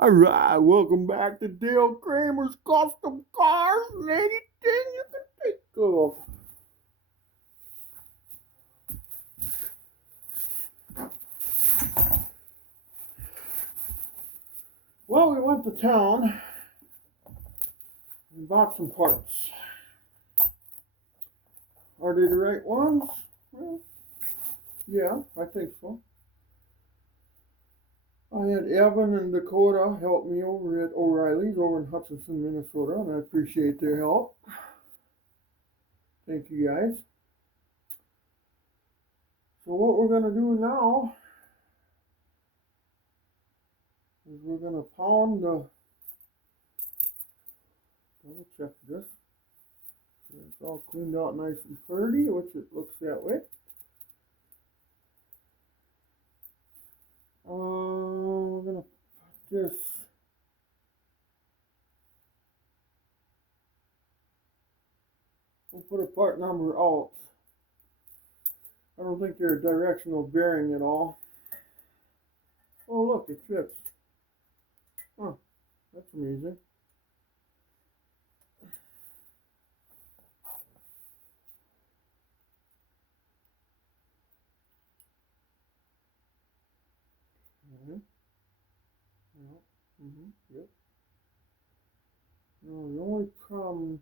Alright, welcome back to Dale Kramer's Custom Cars and anything you can think of. Well, we went to town and bought some parts. Are they the right ones? Well, yeah, I think so. I had Evan and Dakota help me over at O'Reilly's over in Hutchinson, Minnesota, and I appreciate their help. Thank you guys. So what we're going to do now is we're going to pound the, double check this. It's all cleaned out nice and pretty, which it looks that way. We're going to put this we'll put a part number out. I don't think they're a directional bearing at all. Oh look, it fits. Huh, that's amazing. Yep. No, the only problem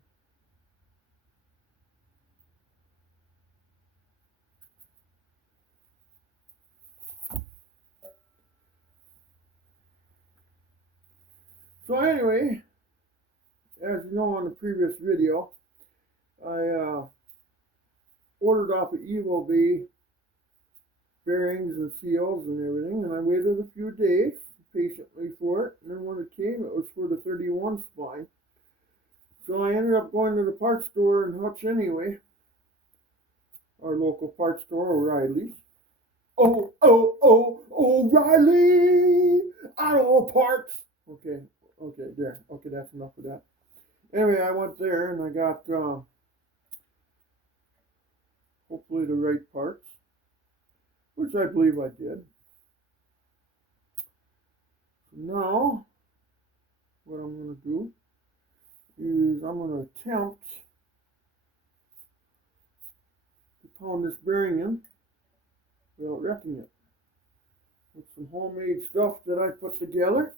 so anyway, as you know on the previous video, I ordered off of eBay bearings and seals and everything, and I waited a few days patiently for it, and then when it came, it was for the 31 spline. So I ended up going to the parts store in Hutch anyway, our local parts store, O'Reilly's. O'Reilly Auto Parts. Okay, there. Okay, that's enough of that. Anyway, I went there and I got hopefully the right parts, which I believe I did. Now, what I'm going to do is I'm going to attempt to pound this bearing in without wrecking it with some homemade stuff that I put together.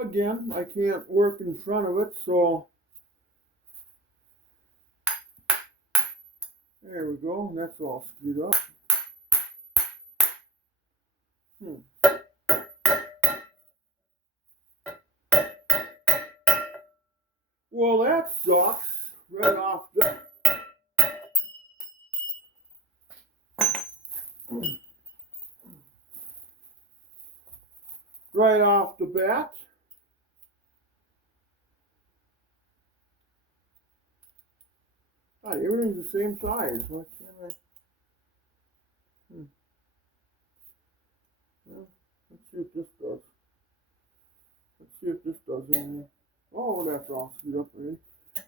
Again, I can't work in front of it, so there we go. That's all screwed up. Well, that sucks right off the bat. Everything's the same size. Why can't I? Well, let's see if this does. Let's see if this does anything. Oh, that's all screwed up already.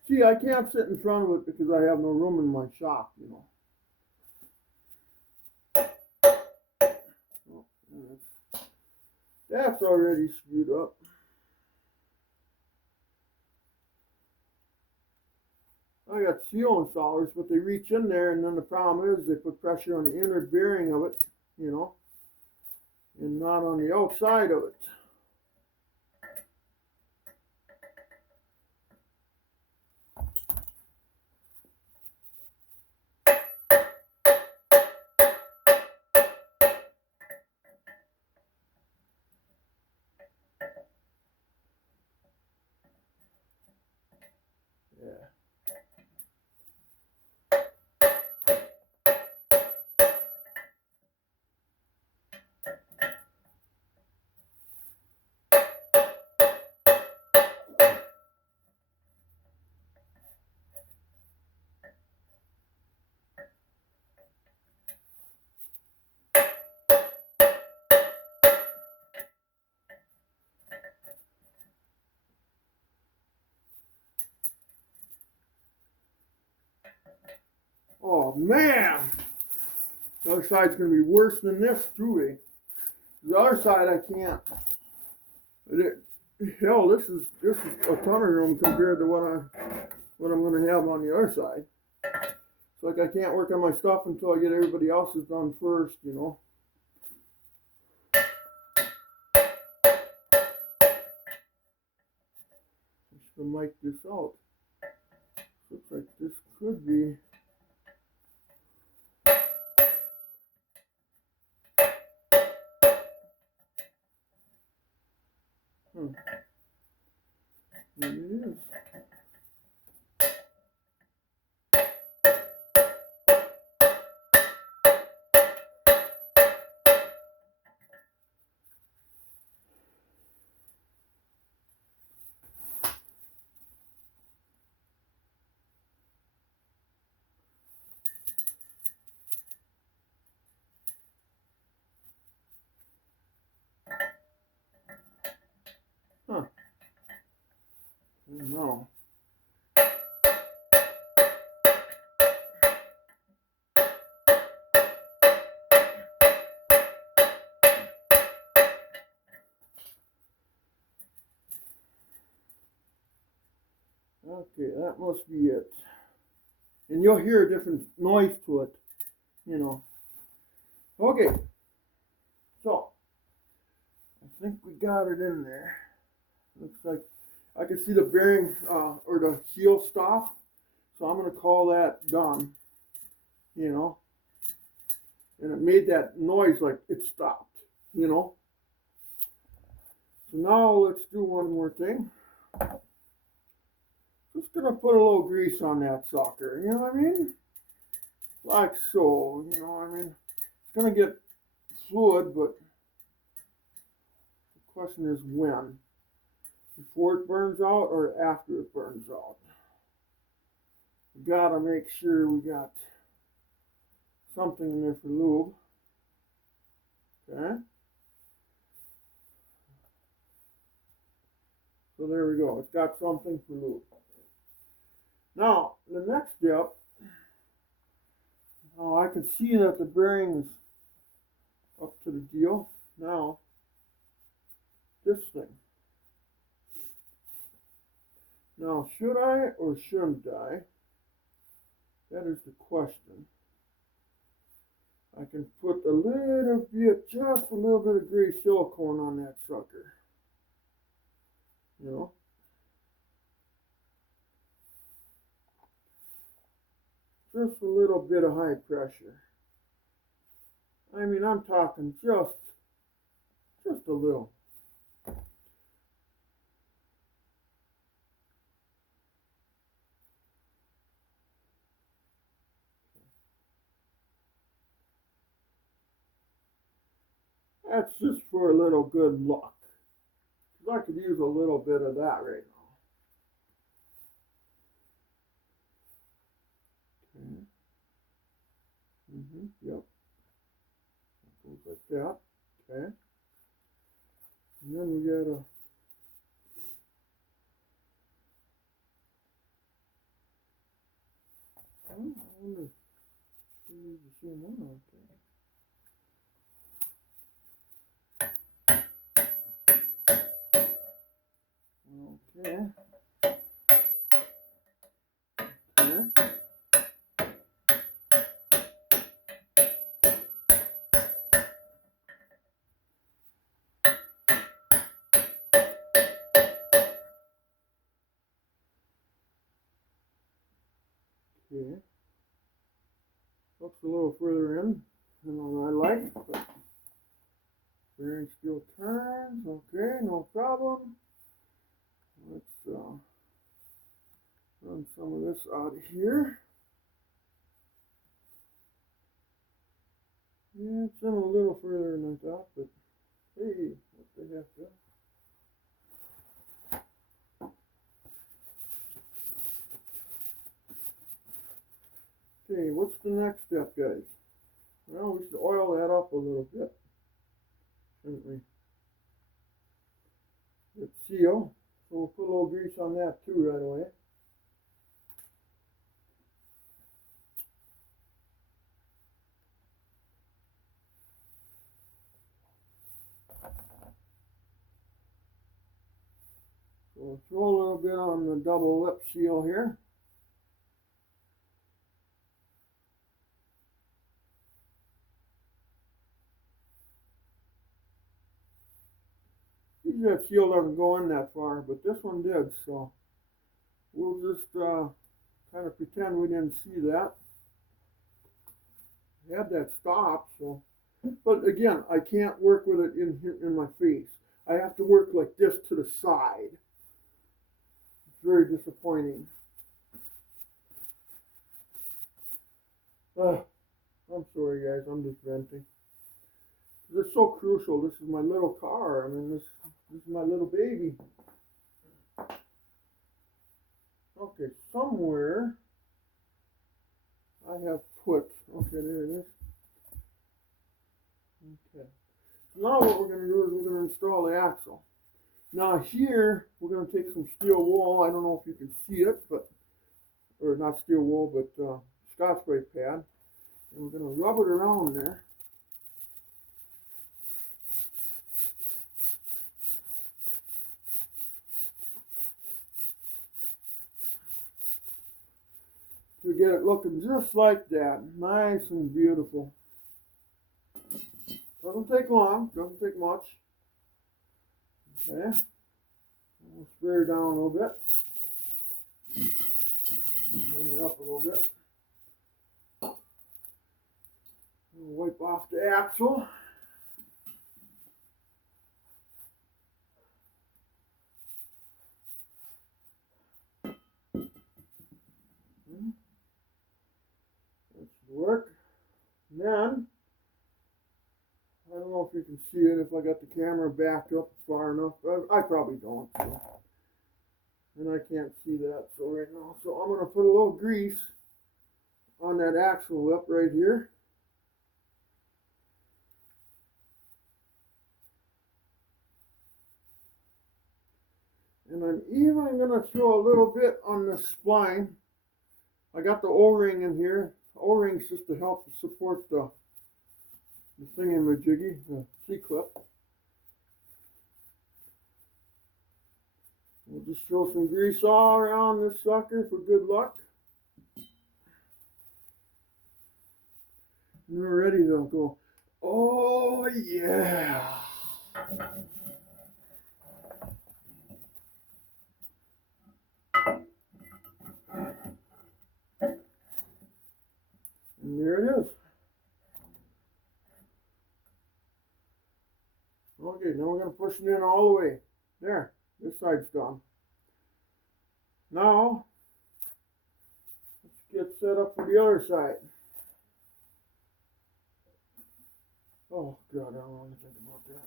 See, I can't sit in front of it because I have no room in my shop, you know. Oh, that's already screwed up. I got seal installers, but they reach in there, and then the problem is they put pressure on the inner bearing of it, you know, and not on the outside of it. Yeah. Oh man! The other side's going to be worse than this, truly. The other side I can't. Hell, this is a ton of room compared to what I'm going to have on the other side. It's like I can't work on my stuff until I get everybody else's done first, you know. Just to mic this out. Looks like this could be. Maybe it is. Huh. I don't know. Okay, that must be it. And you'll hear a different noise to it, you know. Okay, so I think we got it in there. Looks like I can see the bearing or the heel stop, so I'm going to call that done, you know. And it made that noise like it stopped, you know. So now let's do one more thing. Just going to put a little grease on that sucker, you know what I mean? Like so, you know what I mean? It's going to get fluid, but the question is when. Before it burns out or after it burns out. We gotta make sure we got something in there for lube. Okay. So there we go. It's got something for lube. Now, the next step, I can see that the bearing is up to the deal. Now, this thing. Now, should I or shouldn't I? That is the question. I can put a little bit, just a little bit of gray silicone on that sucker. You know? Just a little bit of high pressure. I mean, I'm talking just a little. That's just for a little good luck. Because I could use a little bit of that right now. Okay. Yep. Goes like that. Okay. And then we gotta I wonder if we use the same one out there. Okay. Okay. Okay. Looks a little further in than what I like, but bearing still turns. Okay, no problem. Let's run some of this out of here. Yeah, it's in a little further than I thought, but hey, what the heck? Okay, what's the next step, guys? Well, we should oil that up a little bit, shouldn't we? Let's seal. So we'll put a little grease on that too right away. we'll throw a little bit on the double lip seal here. Usually that seal doesn't go in that far, but this one did, so we'll just kind of pretend we didn't see that. I had that stop, so. But again, I can't work with it in my face. I have to work like this to the side. It's very disappointing. I'm sorry, guys. I'm just venting. This is so crucial. This is my little car. I mean, this is my little baby. Okay, somewhere I have put. Okay, there it is. Okay. So now what we're going to do is we're going to install the axle. Now here we're going to take some steel wool. I don't know if you can see it, but or not steel wool, but Scotch Brite pad, and we're going to rub it around there. To get it looking just like that, nice and beautiful. Doesn't take long, doesn't take much. Okay, we'll spray it down a little bit. Clean it up a little bit. We'll wipe off the axle. That should work. And then, I don't know if you can see it if I got the camera backed up far enough. I probably don't. So. And I can't see that right now. So I'm going to put a little grease on that axle lip right here. And I'm even going to throw a little bit on the spline. I got the O-ring in here. O-ring's just to help support the thingamajiggy, the C-clip. We'll just throw some grease all around this sucker for good luck. And we're ready to go. Oh yeah! And there it is. Okay, now we're going to push it in all the way. There, this side's done. Now, let's get set up for the other side. Oh God, I don't want to think about that.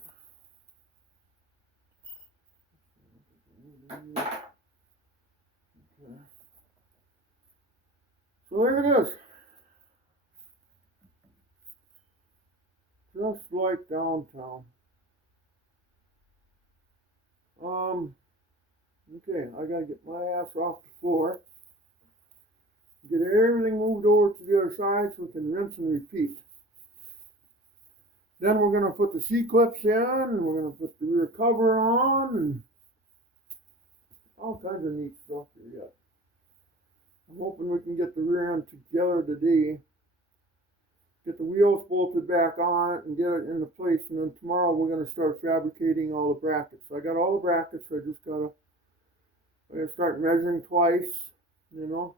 Okay. So there it is. Just like downtown. Okay, I gotta get my ass off the floor. Get everything moved over to the other side so we can rinse and repeat. Then we're gonna put the C-clips in, and we're gonna put the rear cover on, and all kinds of neat stuff here yet. I'm hoping we can get the rear end together today. Get the wheels bolted back on it and get it into place, and then tomorrow we're going to start fabricating all the brackets. I got all the brackets, I just gotta start measuring twice, you know,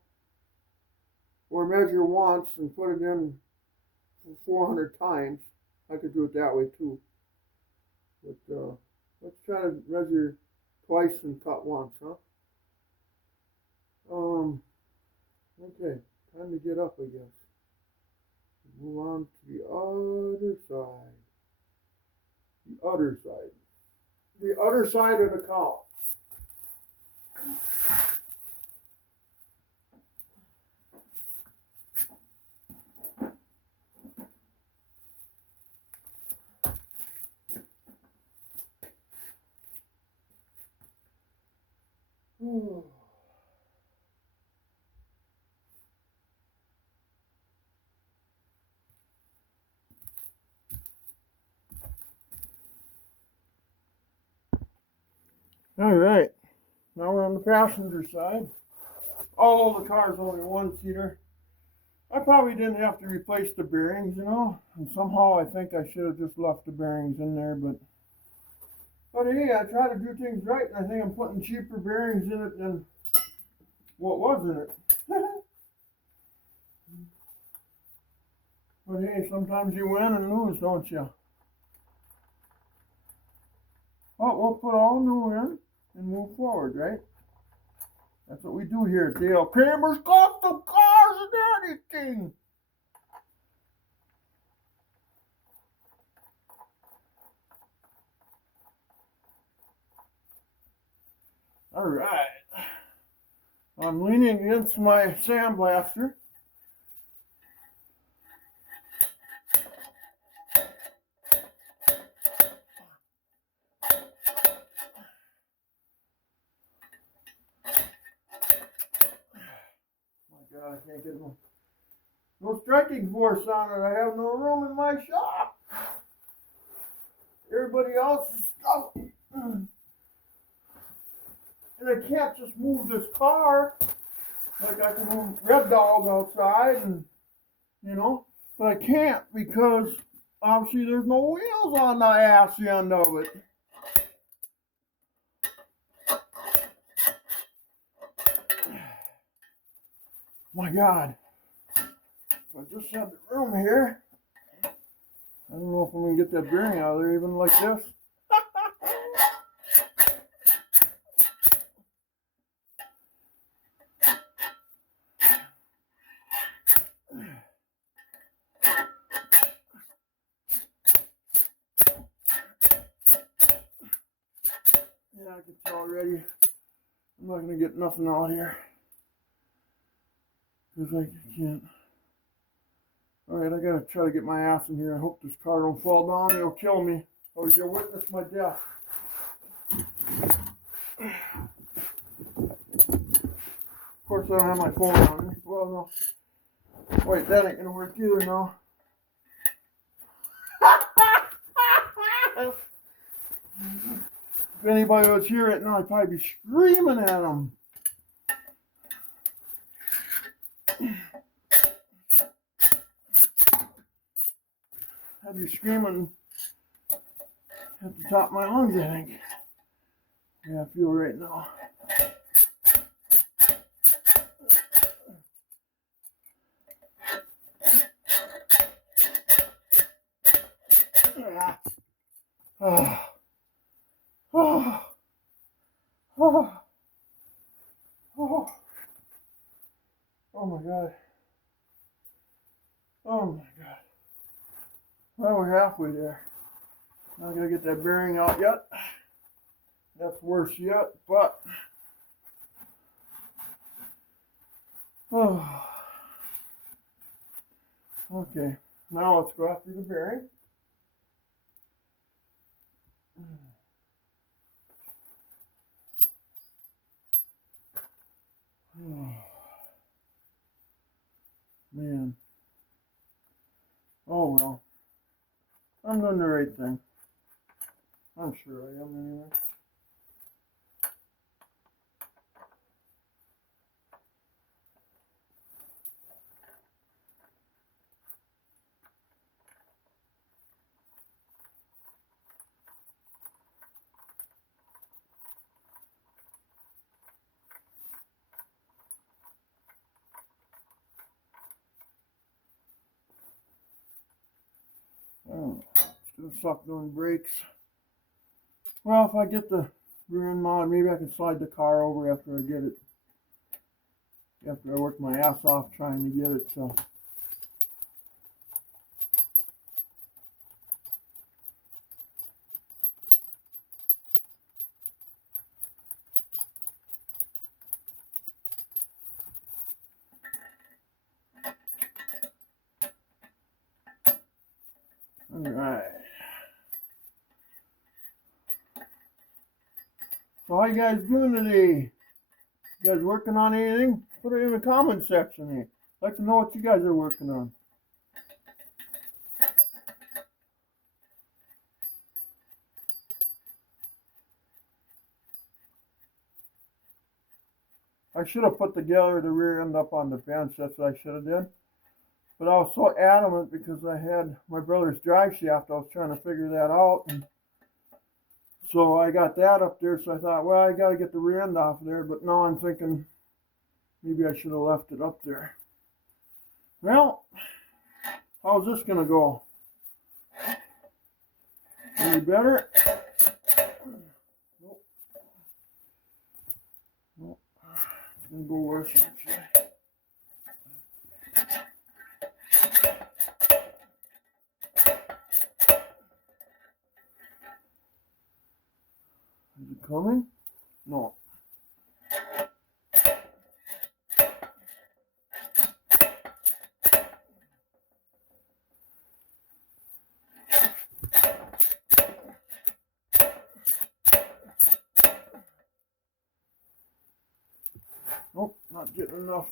or measure once and put it in 400 times. I could do it that way too, but let's try to measure twice and cut once, huh? Okay, time to get up, I guess. Move on to the other side. The other side. The other side of the cow. Oh. All right, now we're on the passenger side. Although the car's only one-seater, I probably didn't have to replace the bearings, you know. And somehow I think I should have just left the bearings in there, but hey, I try to do things right, and I think I'm putting cheaper bearings in it than what was in it. But hey, sometimes you win and lose, don't you? Well, we'll put all new in and move forward, right? That's what we do here at Dale Kramer's Custom Cars and Anything. All right. I'm leaning against my sandblaster. God, I can't get no striking force on it. I have no room in my shop. Everybody else's stuff. And I can't just move this car like I can move Red Dog outside, and you know, but I can't because obviously there's no wheels on the ass end of it. My God. I just have the room here. I don't know if I'm going to get that bearing out of there even like this. Yeah, I can tell already. I'm not going to get nothing out here. Because I can't. Alright, I gotta try to get my ass in here. I hope this car don't fall down. It'll kill me. Or you'll witness my death. Of course, I don't have my phone on me. Well, no. Wait, that ain't gonna work either now. If anybody was here right now, I'd probably be screaming at them. I'd be screaming at the top of my lungs, I think. Yeah, I feel right now. Oh. Oh. Oh. Oh. Oh my God. Oh my God. Well, we're halfway there. Not gonna get that bearing out yet. That's worse yet, but oh. Okay. Now let's go after the bearing. Oh. Man. Oh well. I'm doing the right thing. I'm sure I am anyway. Oh, it's gonna suck doing brakes. Well, if I get the rear end mod, maybe I can slide the car over after I get it. After I work my ass off trying to get it, so. Alright. So how you guys doing today? You guys working on anything? Put it in the comment section here. I'd like to know what you guys are working on. I should have put together the rear end up on the bench. That's what I should have did. But I was so adamant because I had my brother's drive shaft. I was trying to figure that out. And so I got that up there. So I thought, well, I got to get the rear end off there. But now I'm thinking maybe I should have left it up there. Well, how's this going to go? Any better? Nope. Nope. It's going to go worse, actually. Is it coming? No. Nope, not getting enough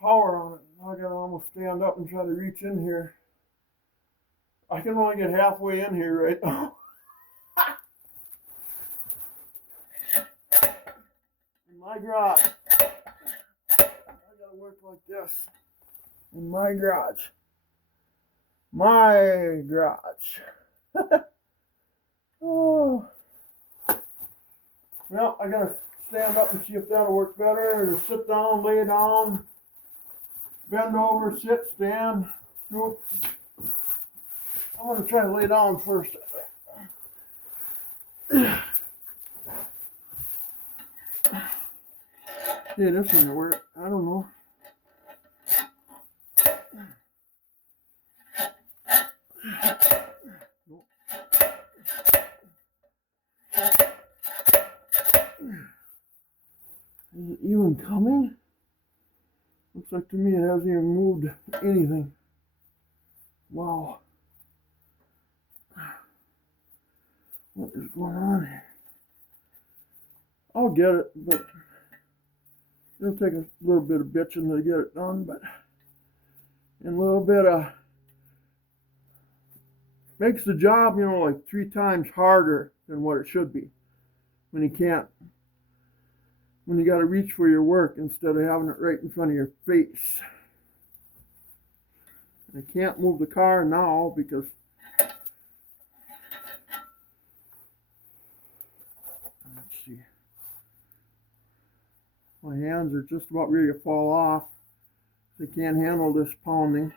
power on it. I gotta almost stand up and try to reach in here. I can only get halfway in here right now. In my garage. I gotta work like this. In my garage. My garage. Oh. Well, I gotta stand up and see if that'll work better. Or sit down, lay down, bend over, sit, stand, stoop. I'm gonna try to lay down first. Yeah, this one will work. I don't know. Is it even coming? Looks like to me it hasn't even moved anything. Wow. What is going on here? I'll get it, but it'll take a little bit of bitching to get it done, but and a little bit of makes the job, like 3 times harder than what it should be. When you got to reach for your work instead of having it right in front of your face. I can't move the car now because let's see. My hands are just about ready to fall off. They can't handle this pounding.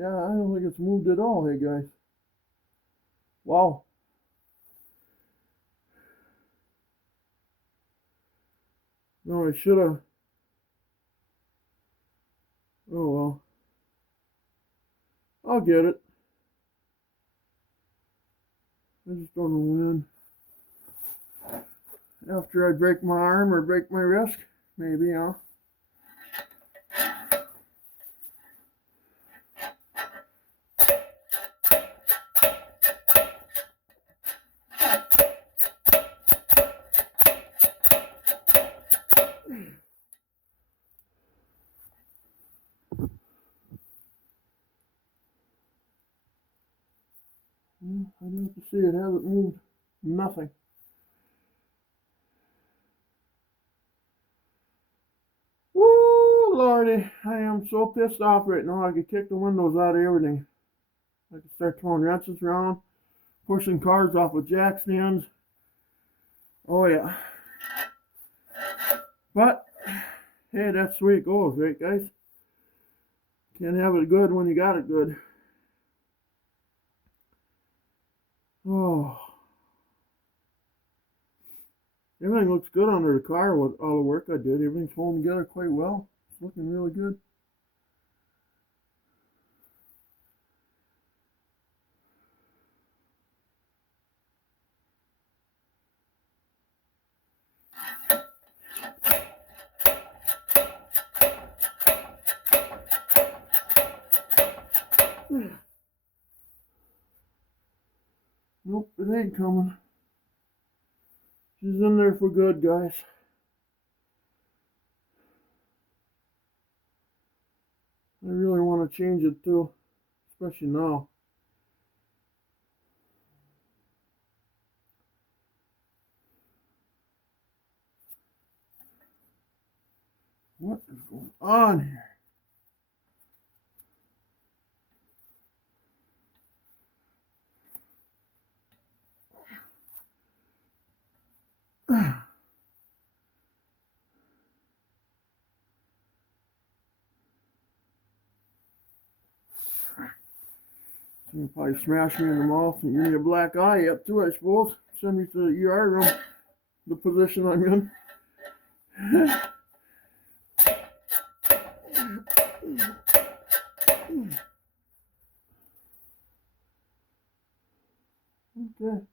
Yeah, I don't think it's moved at all, hey guys. Wow. No, I should have. Oh well. I'll get it. I just don't know when. After I break my arm or break my wrist, maybe, huh? I don't have to see it hasn't moved. Nothing. Woo, Lordy, I am so pissed off right now. I could kick the windows out of everything. I could start throwing wrenches around, pushing cars off of jack stands. Oh yeah. But hey, that's the way it goes, right, guys? Can't have it good when you got it good. Oh. Everything looks good under the car with all the work I did. Everything's holding together quite well. It's looking really good. Nope, it ain't coming. She's in there for good, guys. I really want to change it too, especially now. What is going on here? You'll probably smash me in the mouth and give me a black eye up too, I suppose. Send me to the ER room, the position I'm in. Okay.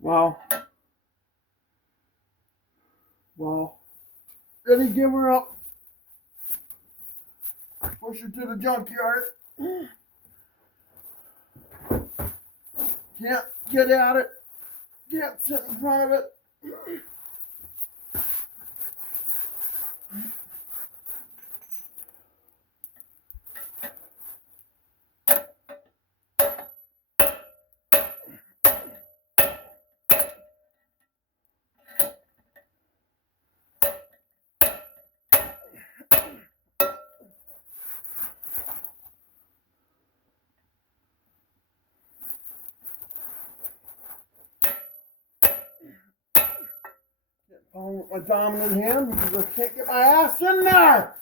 Wow. Wow. Ready, give her up. Push her to the junkyard. Can't get at it. Can't sit in front of it. With my dominant hand because I can't get my ass in there.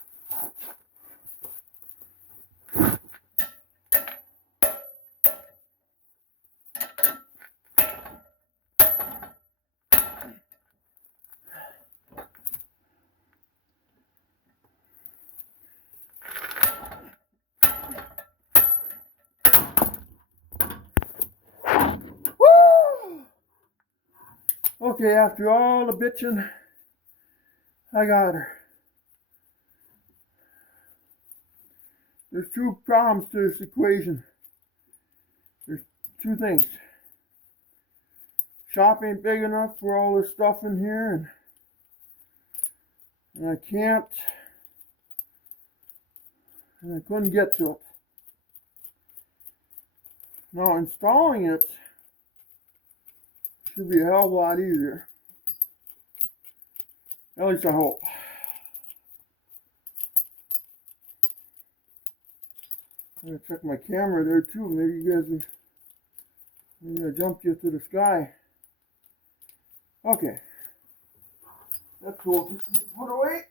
Woo! Okay, after all the bitching, I got her. There's two problems to this equation. There's two things. Shop ain't big enough for all this stuff in here, and I can't, and I couldn't get to it. Now installing it should be a hell of a lot easier. At least I hope. I'm gonna check my camera there too. Maybe you guys have, maybe I jumped you to the sky. Okay. That's cool. Put away.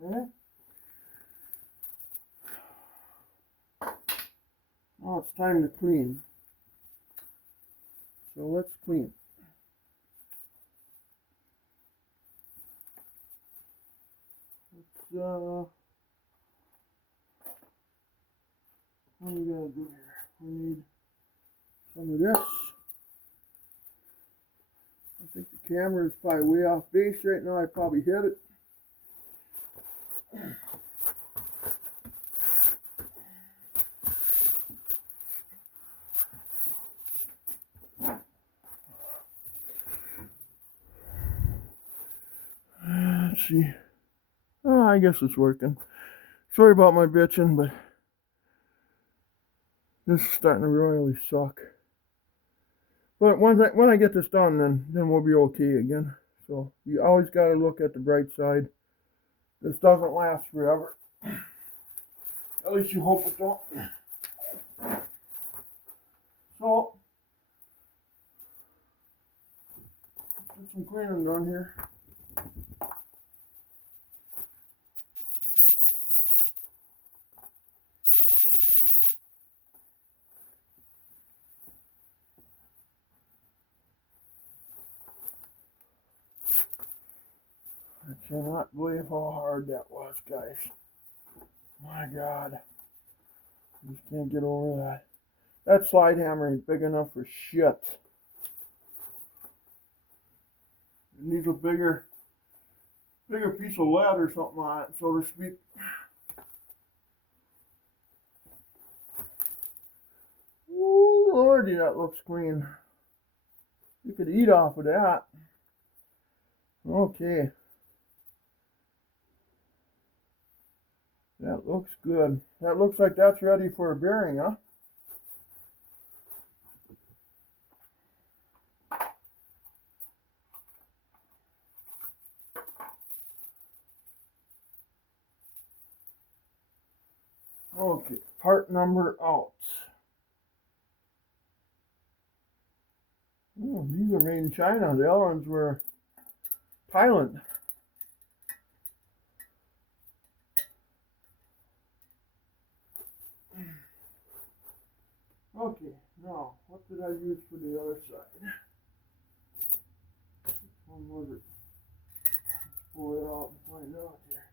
Okay. Now it's time to clean. So let's clean. What do we gotta do here? We need some of this. I think the camera is probably way off base right now. I probably hit it. Let's see. Oh, I guess it's working. Sorry about my bitching, but this is starting to royally suck. But when I get this done, then we'll be okay again. So you always got to look at the bright side. This doesn't last forever. At least you hope it don't. So let's get some cleaning done here. I cannot believe how hard that was, guys. My God. I just can't get over that. That slide hammer ain't big enough for shit. It needs a bigger piece of lead or something on it, so to speak. Oh lordy, that looks clean. You could eat off of that. Okay. That looks good. That looks like that's ready for a bearing, huh? Okay, part number out. Oh, these are made in China. The other ones were Thailand. Okay, now, what did I use for the other side? Which one was it? Let's pull it out and find out here.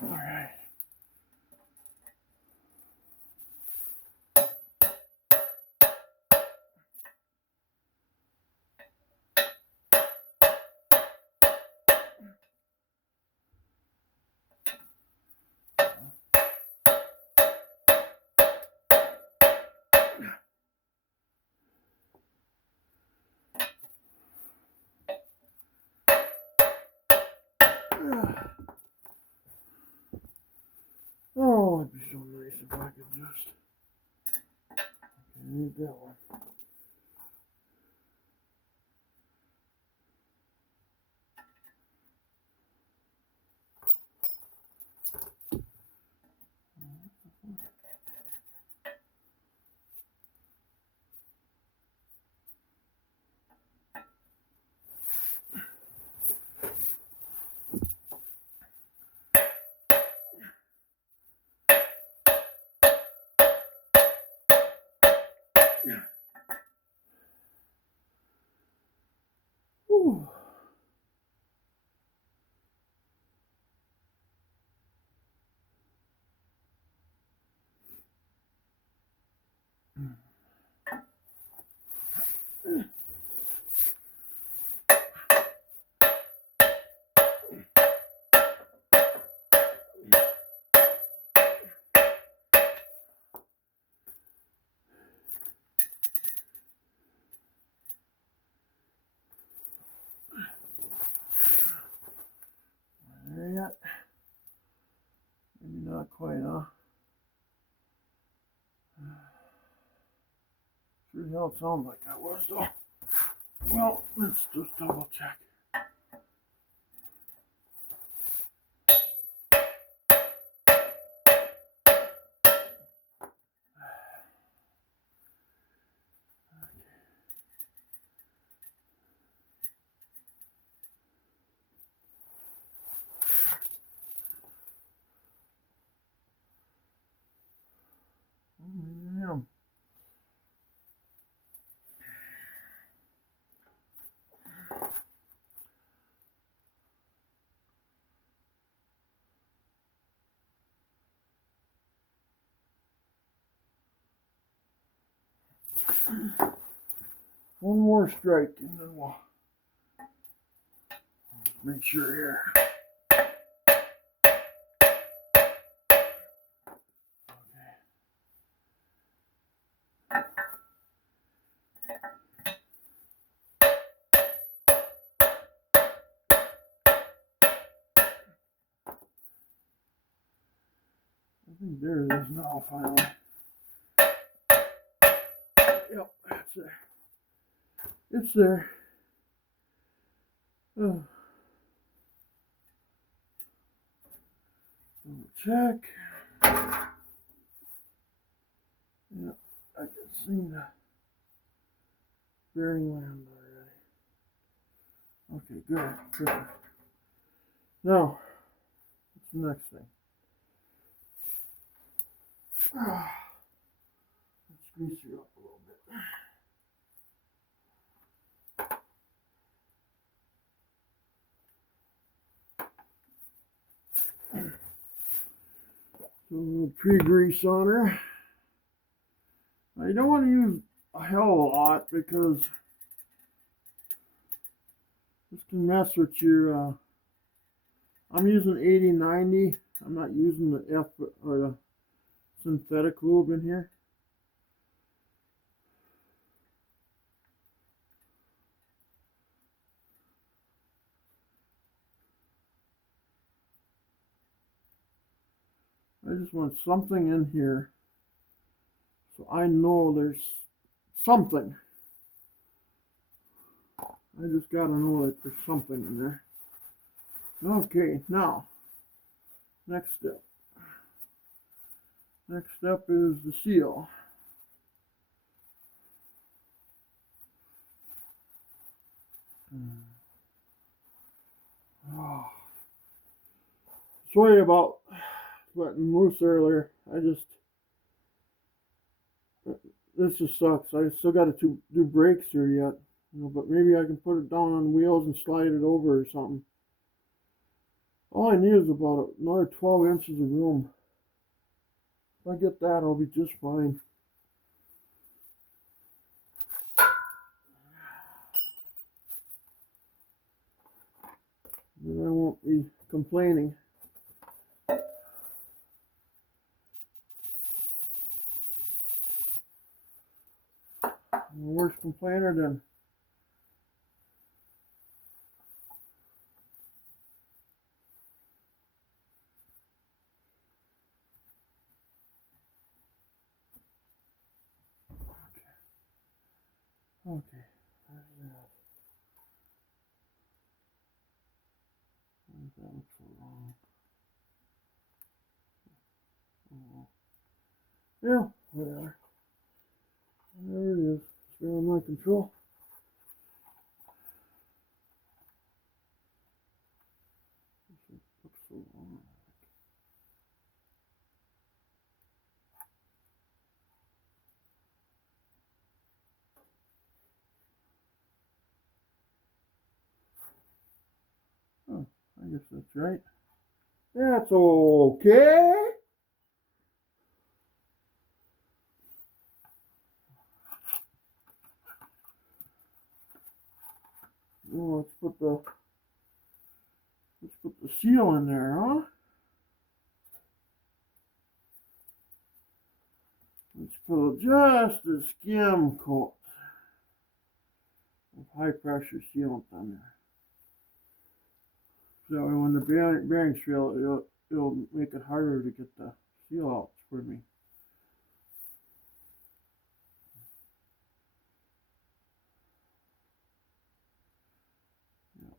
All right. Oh, it'd be so nice if I could just. I need that one. Whew. There yet? Maybe not quite, huh? Sure the hell it sounds like that was, though. Well, let's just double check. Yeah. One more strike and then we'll make sure here. I think there it is now, finally. Yep, that's there. It's there. Check. Yep, I can see the bearing land already. Okay, good. Perfect. Now, what's the next thing? Let's grease her up a little bit. So a little pre-grease on her. Now you don't want to use a hell of a lot because this can mess with your, I'm using 80-90. I'm not using the F or the synthetic lube in here. I just want something in here so I know there's something. I just gotta know that there's something in there. Okay, now, next step. Next step is the seal. Oh. Sorry about letting loose earlier. This just sucks. I still got to do brakes here yet. You know, but maybe I can put it down on wheels and slide it over or something. All I need is about another 12 inches of room. If I get that, I'll be just fine. Then I won't be complaining. I'm the worst complainer then. Okay. That looks so wrong. Oh. Yeah, whatever. There it is. It's beyond my control. This looks so wrong. Oh, I guess that's right. That's okay. Well, let's put the seal in there, huh? Let's put just a skim coat of high pressure sealant on there. So when the bearings fail, it'll make it harder to get the seal out for me.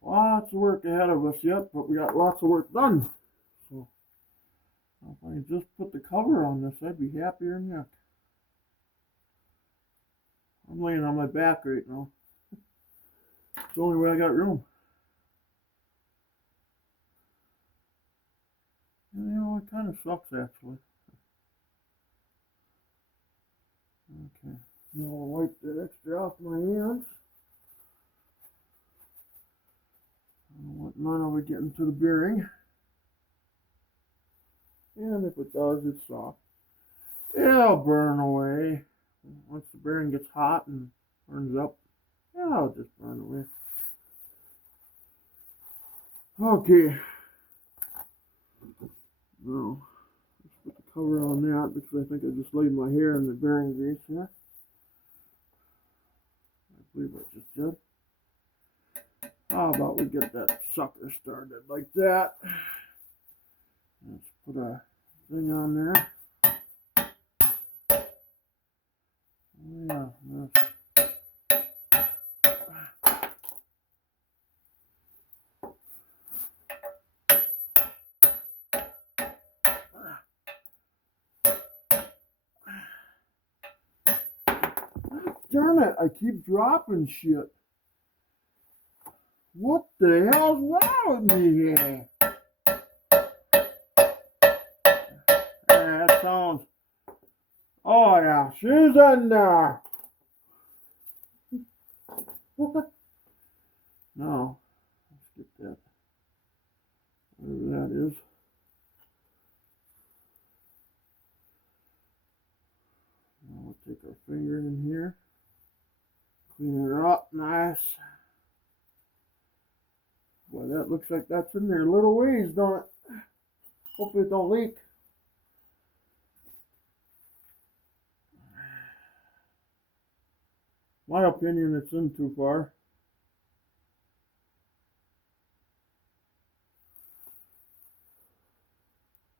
Lots of work ahead of us yet, but we got lots of work done. So if I can just put the cover on this, I'd be happier than heck. I'm laying on my back right now. It's the only way I got room. And, you know, it kind of sucks actually. Okay, now I'll wipe that extra off my hands. I don't want none of it getting to the bearing. And if it does, it's soft. It'll burn away. Once the bearing gets hot and burns up, yeah, I'll just burn away. Okay. Now, let's put the cover on that because I think I just laid my hair in the bearing grease here. I believe I just did. How about we get that sucker started like that? Let's put a thing on there. Yeah, darn it, I keep dropping shit. What the hell's wrong with me here? That sounds... Oh yeah, she's in there. Now, let's get that, whatever that is. Now we'll take our finger in here, clean her up nice. Boy, that looks like that's in there a little ways, don't it? Hopefully it don't leak. My opinion, it's in too far.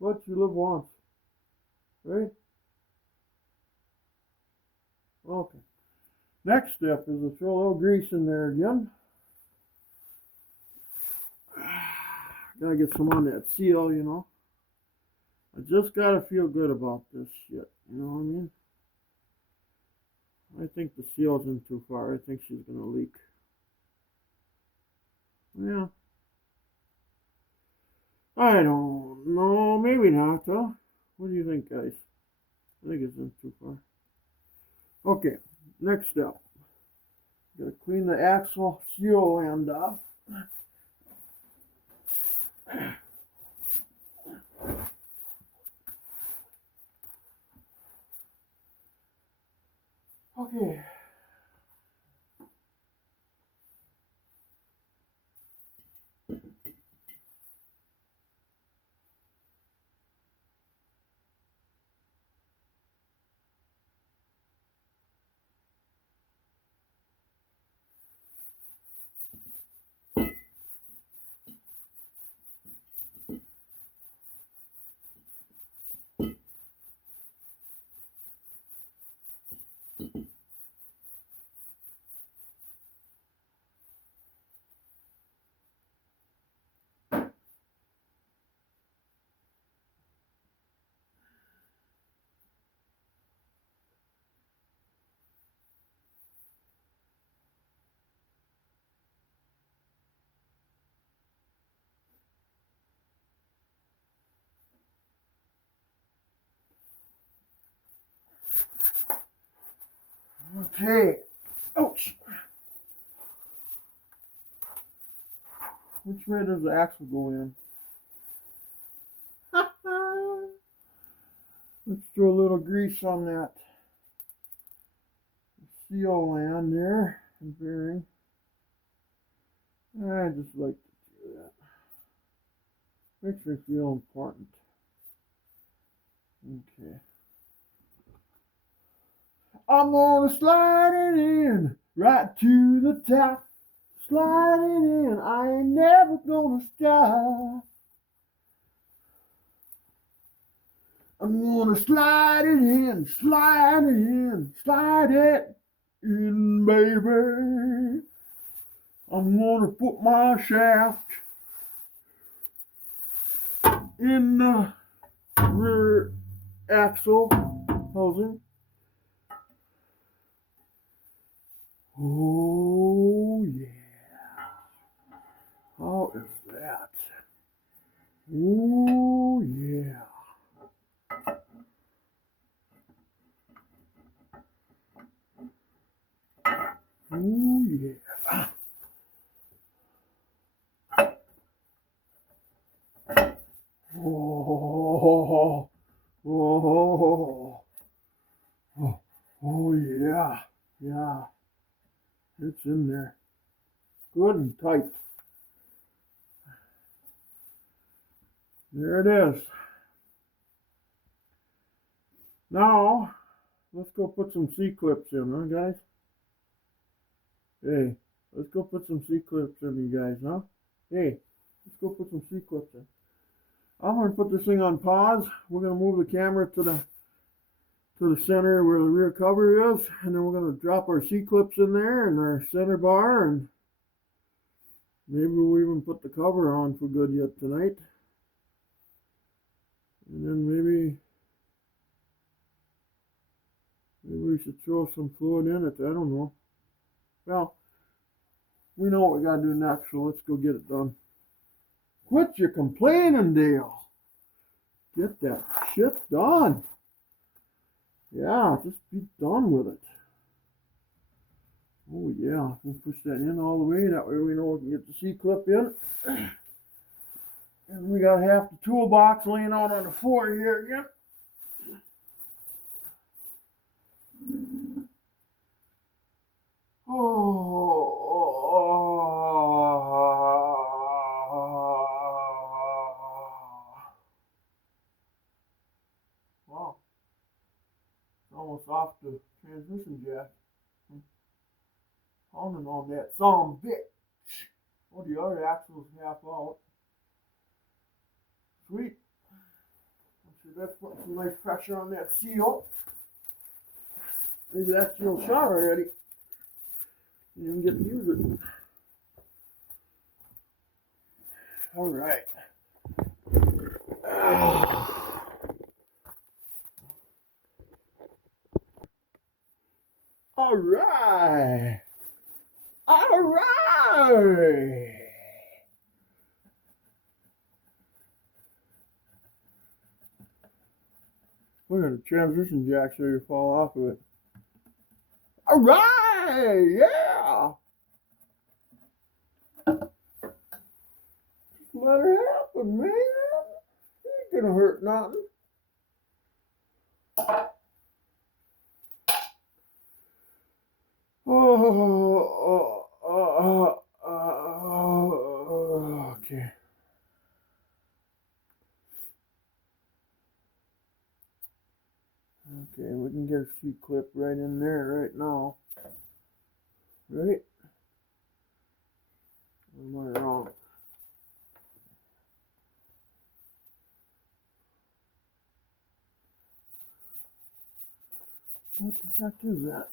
But you live once, right? Okay. Next step is to throw a little grease in there again. Gotta get some on that seal, you know. I just gotta feel good about this shit, you know what I mean? I think the seal's in too far. I think she's gonna leak. Yeah. I don't know. Maybe not, though. What do you think, guys? I think it's in too far. Okay, next step. Gotta clean the axle seal end off. Okay. Okay. Ouch. Which way does the axle go in? Let's throw a little grease on that seal land there and bearing. I just like to do that. Makes me feel important. Okay. I'm gonna slide it in right to the top. Slide it in, I ain't never gonna stop. I'm gonna slide it in, slide it in, slide it in, baby. I'm gonna put my shaft in the rear axle housing. Oh yeah. How is that? Oh yeah. Oh yeah. Oh, oh, oh, oh, oh It's in there. Good and tight. There it is. Now, let's go put some C-clips in, huh, guys? Hey, let's go put some C-clips in, you guys, huh? Hey, let's go put some C-clips in. I'm going to put this thing on pause. We're going to move the camera to the center where the rear cover is, and then we're going to drop our C-clips in there and our center bar, and maybe we'll even put the cover on for good yet tonight. And then maybe we should throw some fluid in it. I don't know. Well, we know what we got to do next, so let's go get it done. Quit your complaining, Dale. Get that shit done. Yeah, just be done with it. Oh yeah, we'll push that in all the way. That way we know we can get the C-clip in. And we got half the toolbox laying out on the floor here again. Wow, it's almost off the transmission jack. Pounding on that some bitch. Oh, the other axle's half out. Sweet. I'm sure that's putting some nice pressure on that seal. Maybe that seal's shot already. You didn't get to use it. All right. All right. All right. Look at the transmission jack so you fall off of it. All right. Yeah. Just let her happen, man. It ain't gonna hurt nothing. Okay. Okay, we can get a C-clip right in there right now. Right? Or am I wrong? What the heck is that?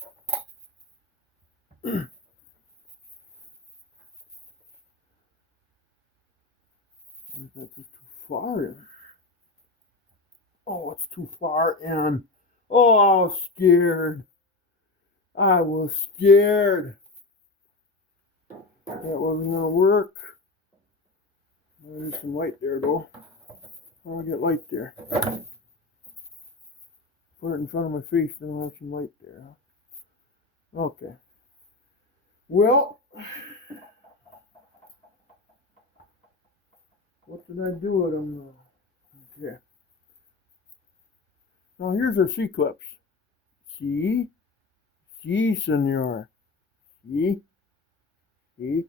Is that just too far in? Oh, it's too far in. Oh, I was scared. I was scared. That wasn't going to work. I need some light there, though. I want to get light there. Put it in front of my face, then I'll have some light there. Okay. Well, what did I do with them? Okay. Now here's our C-clips. See? See, senor. See? See?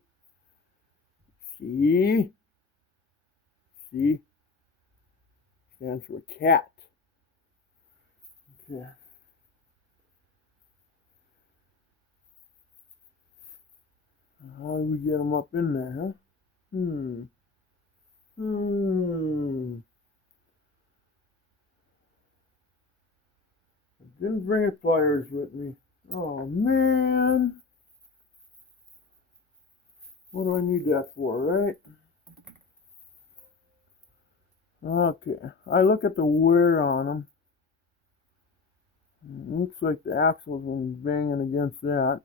See? See? Stands for cat. Okay. How do we get them up in there, huh? I didn't bring pliers with me. Oh, man. What do I need that for, right? Okay. I look at the wear on them. It looks like the axle's been banging against that.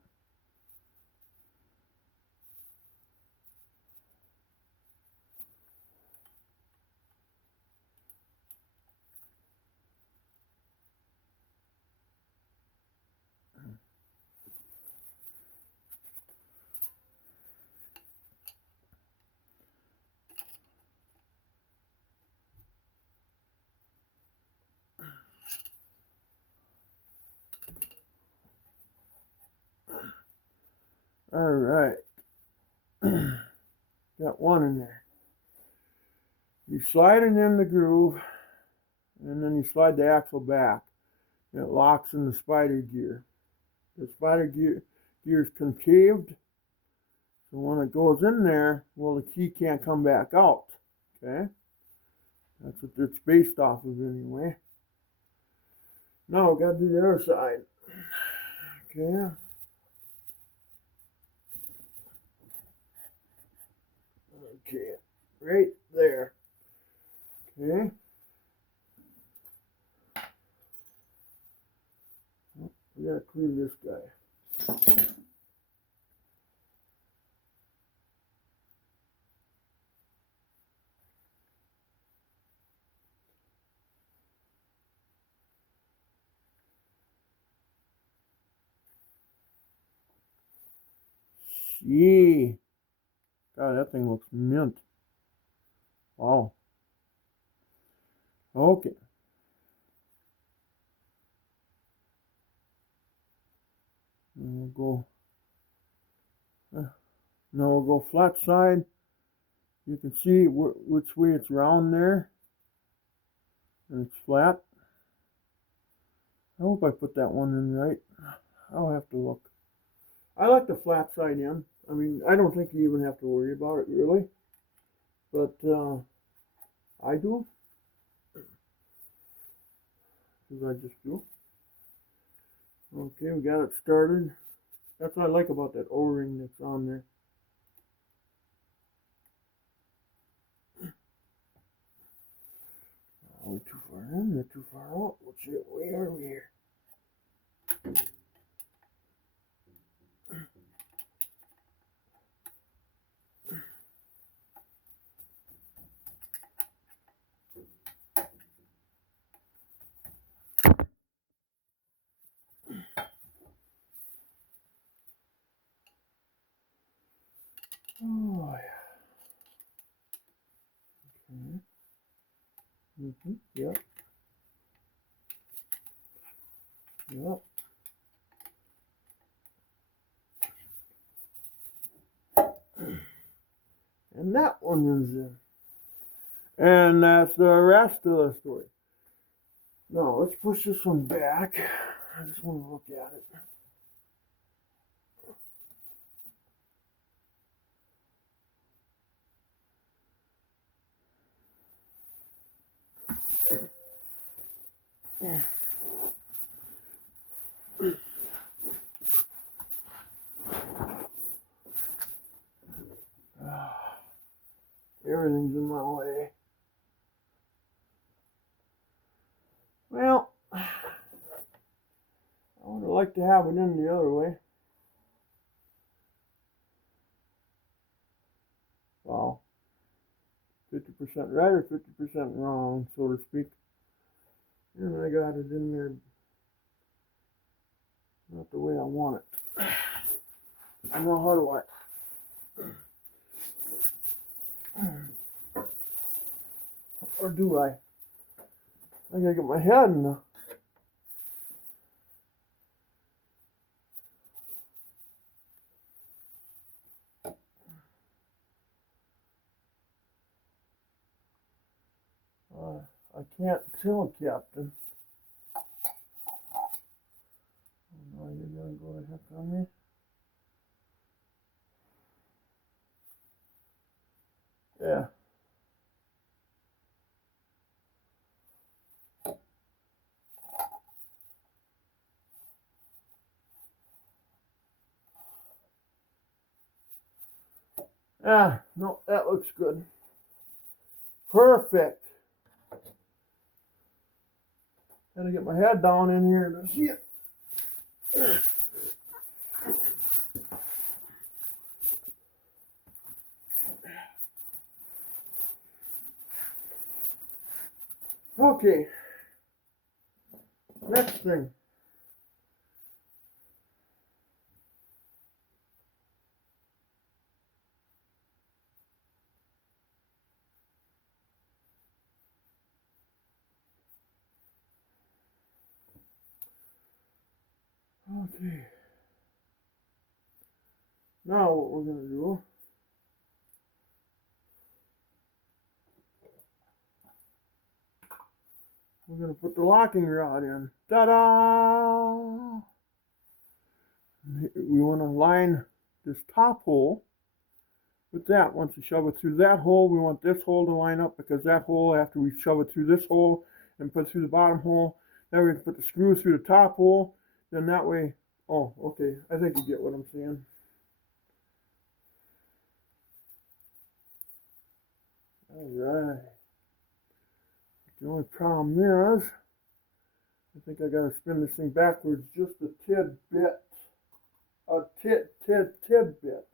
Alright. Got one in there. You slide it in the groove, and then you slide the axle back. And it locks in the spider gear. The spider gear is concaved, so when it goes in there, well, the key can't come back out. Okay? That's what it's based off of anyway. Now, we've got to do the other side. Okay. Okay, right there. Okay. We gotta clean this guy. Gee. God, that thing looks mint. Wow. Okay. And we'll go. Now we'll go flat side. You can see which way it's round there, and it's flat. I hope I put that one in right. I'll have to look. I like the flat side in. I mean, I don't think you even have to worry about it really, but I do, because I just do. Okay, we got it started. That's what I like about that O-ring that's on there. We're too far in, we're too far out. Let's see, where are we here? Oh, yeah. Okay. Yep. Yep. And that one is in. And that's the rest of the story. Now, let's push this one back. I just want to look at it. Everything's in my way. Well, I would have liked to have it in the other way. Well, 50% right or 50% wrong, so to speak. And I got it in there not the way I want it. I know how do I? Or do I? I gotta get my head in the... I can't tell, Captain. Oh, no, you're gonna go to heck on me? Yeah. Ah, no, that looks good. Perfect. Gotta get my head down in here to see it. Okay. Next thing. Okay. Now what we're going to do, we're going to put the locking rod in. Ta-da! We want to line this top hole with that. Once you shove it through that hole, we want this hole to line up, because that hole, after we shove it through this hole and put it through the bottom hole, then we can put the screw through the top hole. Then that way, oh, okay, I think you get what I'm saying. Alright. The only problem is, I think I gotta spin this thing backwards just a tidbit. A tidbit.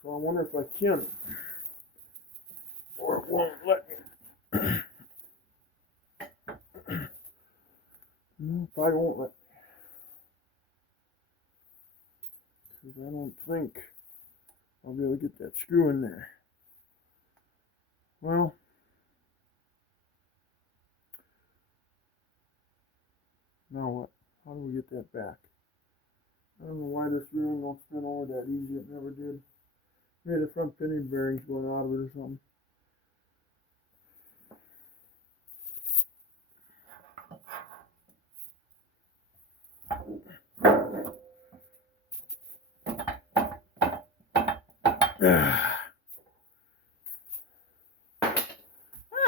So I wonder if I can, or it won't let me. No, probably won't let me. Because I don't think I'll be able to get that screw in there. Well, now what? How do we get that back? I don't know why this ring don't spin over that easy. It never did. Maybe the front pinion bearing's going out of it or something.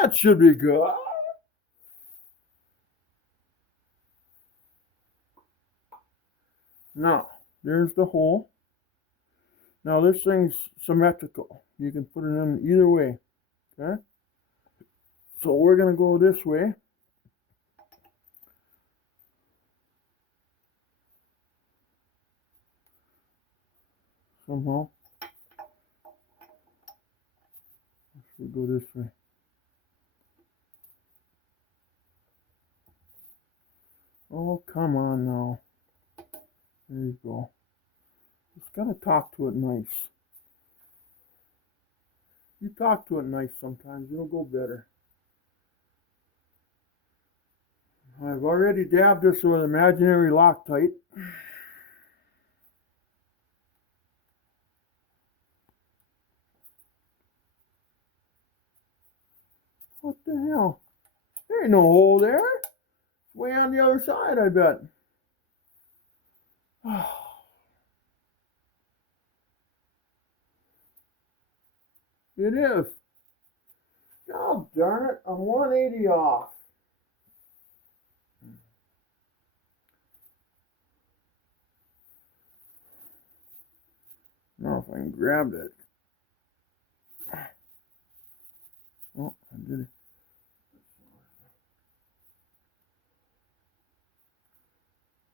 That should be good. Now, there's the hole. Now this thing's symmetrical. You can put it in either way. Okay? So we're going to go this way. Somehow. Let's go this way. Oh, come on now. There you go. Just gotta talk to it nice. You talk to it nice sometimes, it'll go better. I've already dabbed this with imaginary Loctite. What the hell? There ain't no hole there. It's way on the other side, I bet. It is. Oh, darn it. I'm 180 off. Now if I can grab it. Oh, I did it.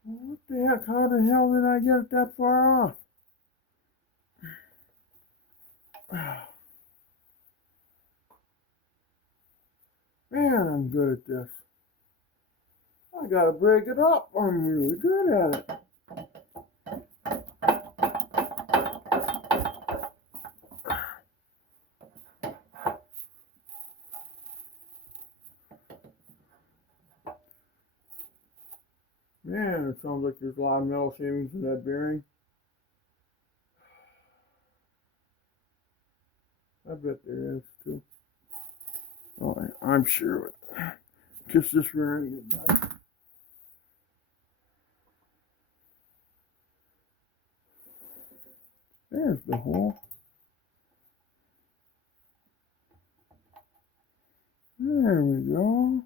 What the heck? How the hell did I get it that far off? Man, I'm good at this. I gotta break it up. I'm really good at it. Man, it sounds like there's a lot of metal shavings in that bearing. I bet there is too. Oh, I'm sure of it. Kiss this rear end goodbye. There's the hole. There we go.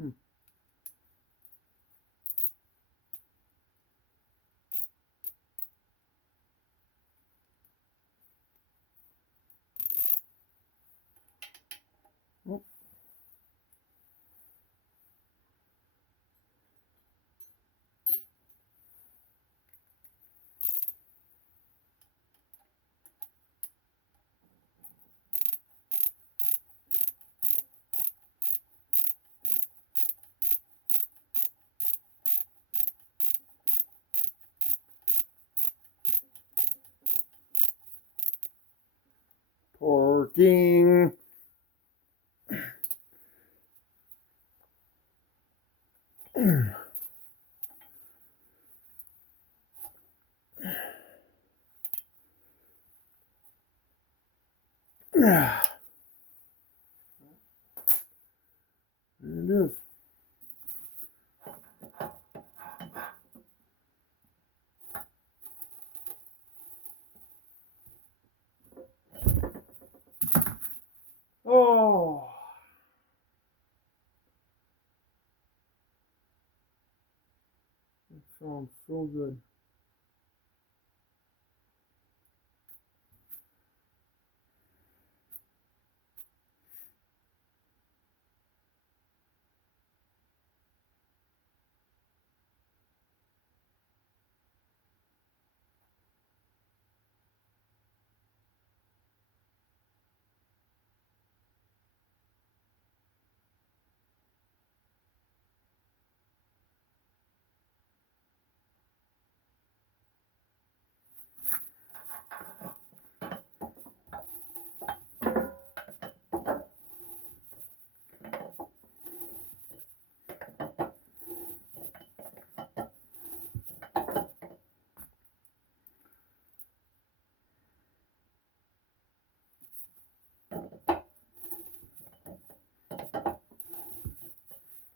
Hmm. Oh. Torquing. There it is. Oh, that sounds so good.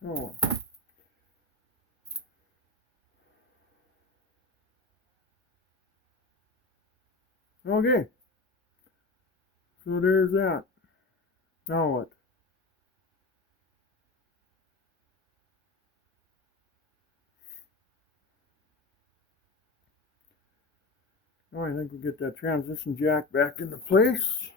Oh. Okay, so there's that. Now what? Oh, I think we'll get that transition jack back into place.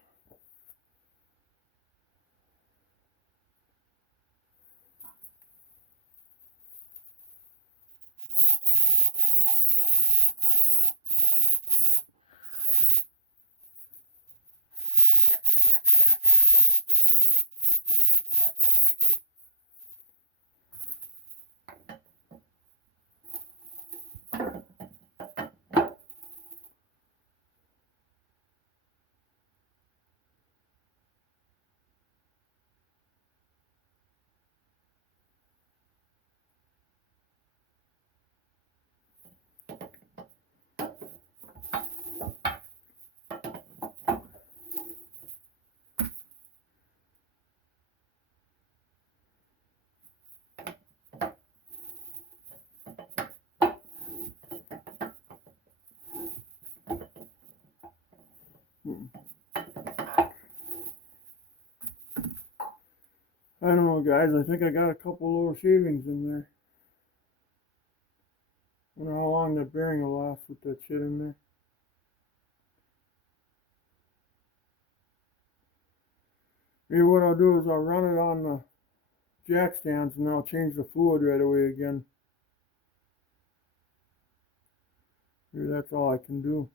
I don't know, guys. I think I got a couple little shavings in there. I wonder how long that bearing will last with that shit in there. Maybe what I'll do is I'll run it on the jack stands and I'll change the fluid right away again. Maybe that's all I can do.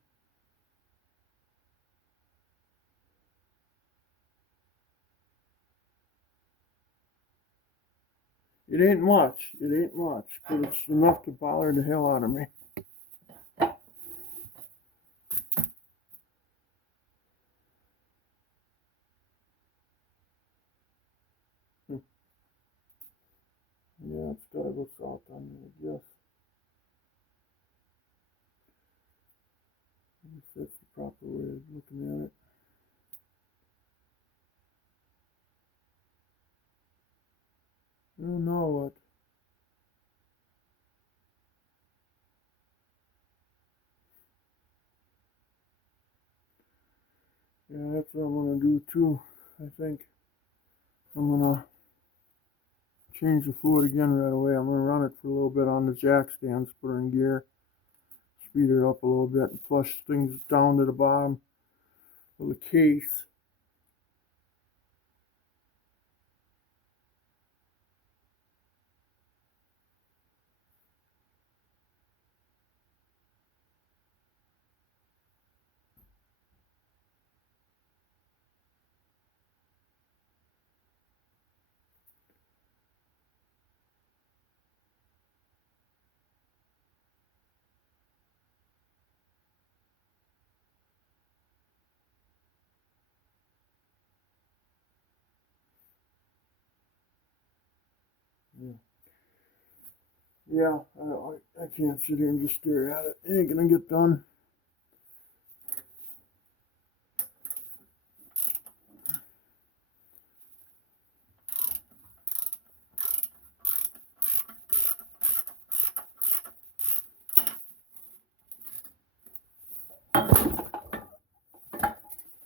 It ain't much. It ain't much, but it's enough to bother the hell out of me. Yeah, it's gotta go south on me, I guess. I guess that's the proper way of looking at it. I don't know what. Yeah, that's what I'm gonna do too. I think I'm gonna change the fluid again right away. I'm going to run it for a little bit on the jack stands, put her in gear, speed her up a little bit, and flush things down to the bottom of the case. Yeah, I can't sit here and just stare at it. It ain't gonna get done.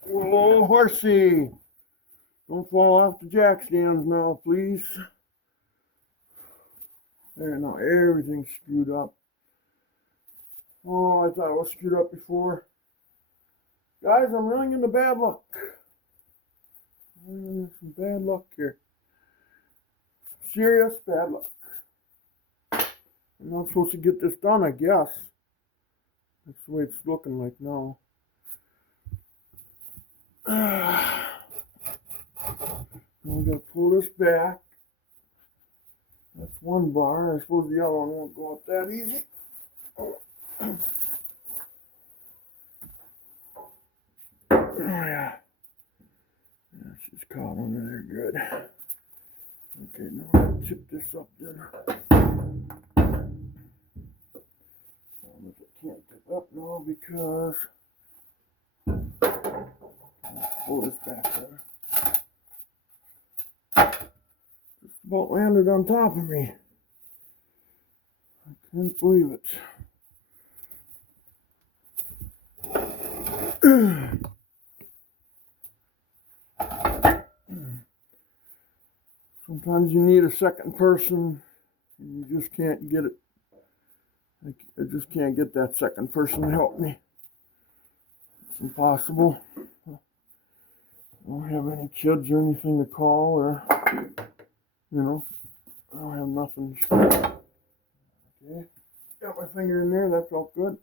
Whoa, horsey! Don't fall off the jack stands now, please. There, now everything's screwed up. Oh, I thought it was screwed up before. Guys, I'm running into bad luck. Some bad luck here. Serious bad luck. I'm not supposed to get this done, I guess. That's the way it's looking like now. We gotta pull this back. That's one bar. I suppose the other one won't go up that easy. Oh, yeah. Yeah, she's caught under there good. Okay, now I'm gonna tip this up then. I can't tip up now because pull this back there. Just about landed on top of me. I can't believe it. Sometimes you need a second person, and you just can't get it. I just can't get that second person to help me. It's impossible. I don't have any kids or anything to call, or, you know, I don't have nothing. Okay, got my finger in there, that felt good.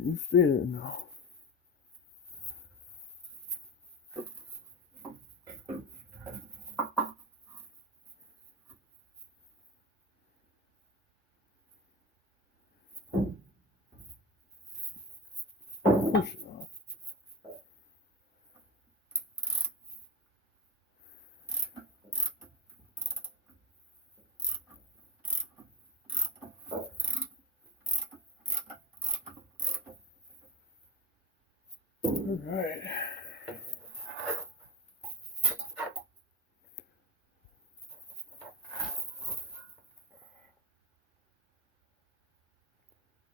You stay there now. Push it off. All right.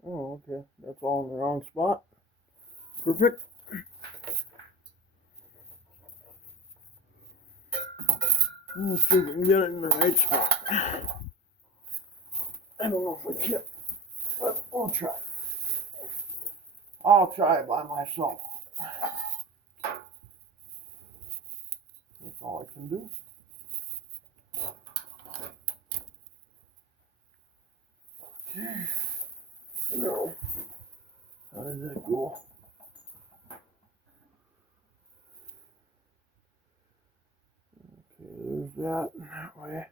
Oh, okay. That's all in the wrong spot. Perfect. Let's see if we can get it in the right spot. I don't know if we can, but we'll try. I'll try it by myself. That's all I can do. Okay. Now, how did that go? Okay, there's that way. I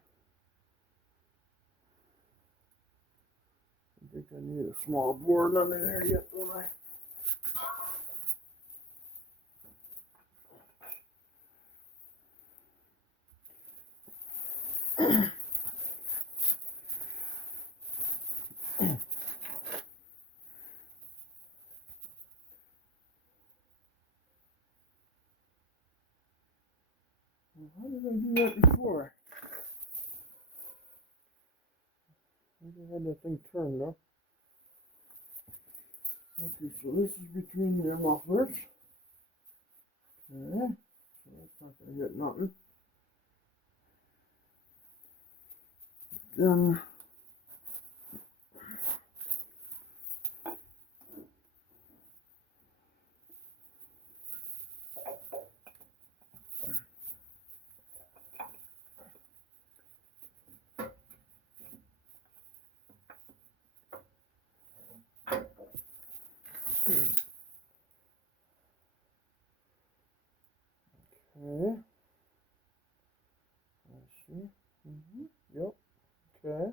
think I need a small board under there yet, don't I? How did I do that before? I had that thing turned up. Okay, so this is between the mufflers. Okay, so that's not going to hit nothing. Then okay, let's see. Yep, okay.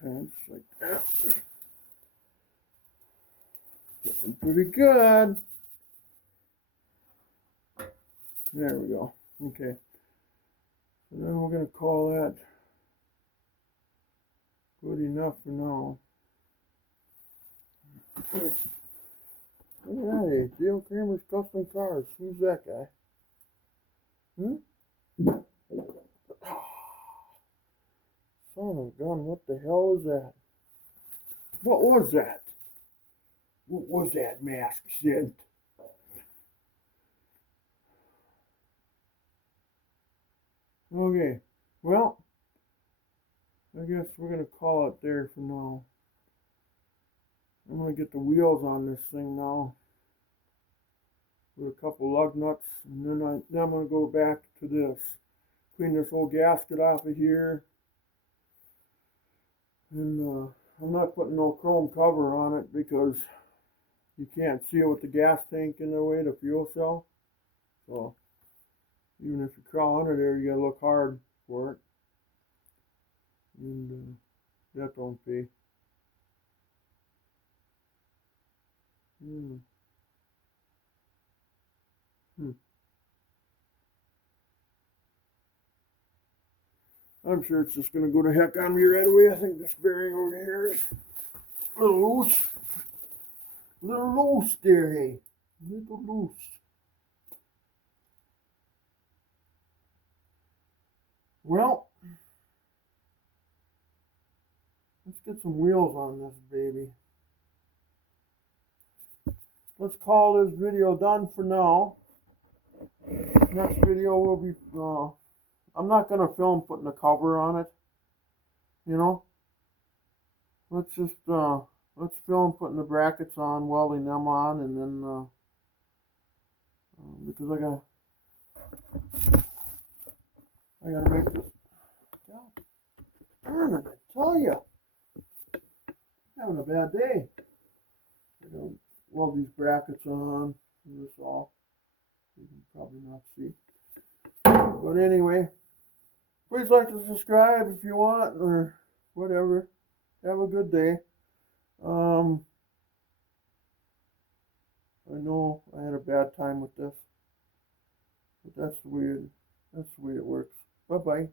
Okay, just like that. Looking pretty good. There we go. Okay. And then we're going to call that good enough for now. Hey, Dale Kramer's Custom Cars. Who's that guy? Son of a gun, what the hell is that? What was that? What was that mask scent? Okay, well, I guess we're going to call it there for now. I'm going to get the wheels on this thing now with a couple lug nuts, and then I'm going to go back to this. Clean this old gasket off of here. And I'm not putting no chrome cover on it because you can't see it with the gas tank in the way, the fuel cell. So even if you crawl under there, you gotta look hard for it. And that don't pay. I'm sure it's just gonna go to heck on me right away. I think this bearing over here is a little loose. A little loose there, hey. A little loose. Well, let's get some wheels on this baby. Let's call this video done for now. Next video will be, I'm not going to film putting a cover on it, you know. Let's just, let's film putting the brackets on, welding them on, and then, because I gotta make this, God darn it, I tell you, I'm having a bad day. I gotta weld these brackets on, and this all, you can probably not see. But anyway, please like to subscribe if you want, or whatever. Have a good day. I know I had a bad time with this, but that's the way it works. Bye bye.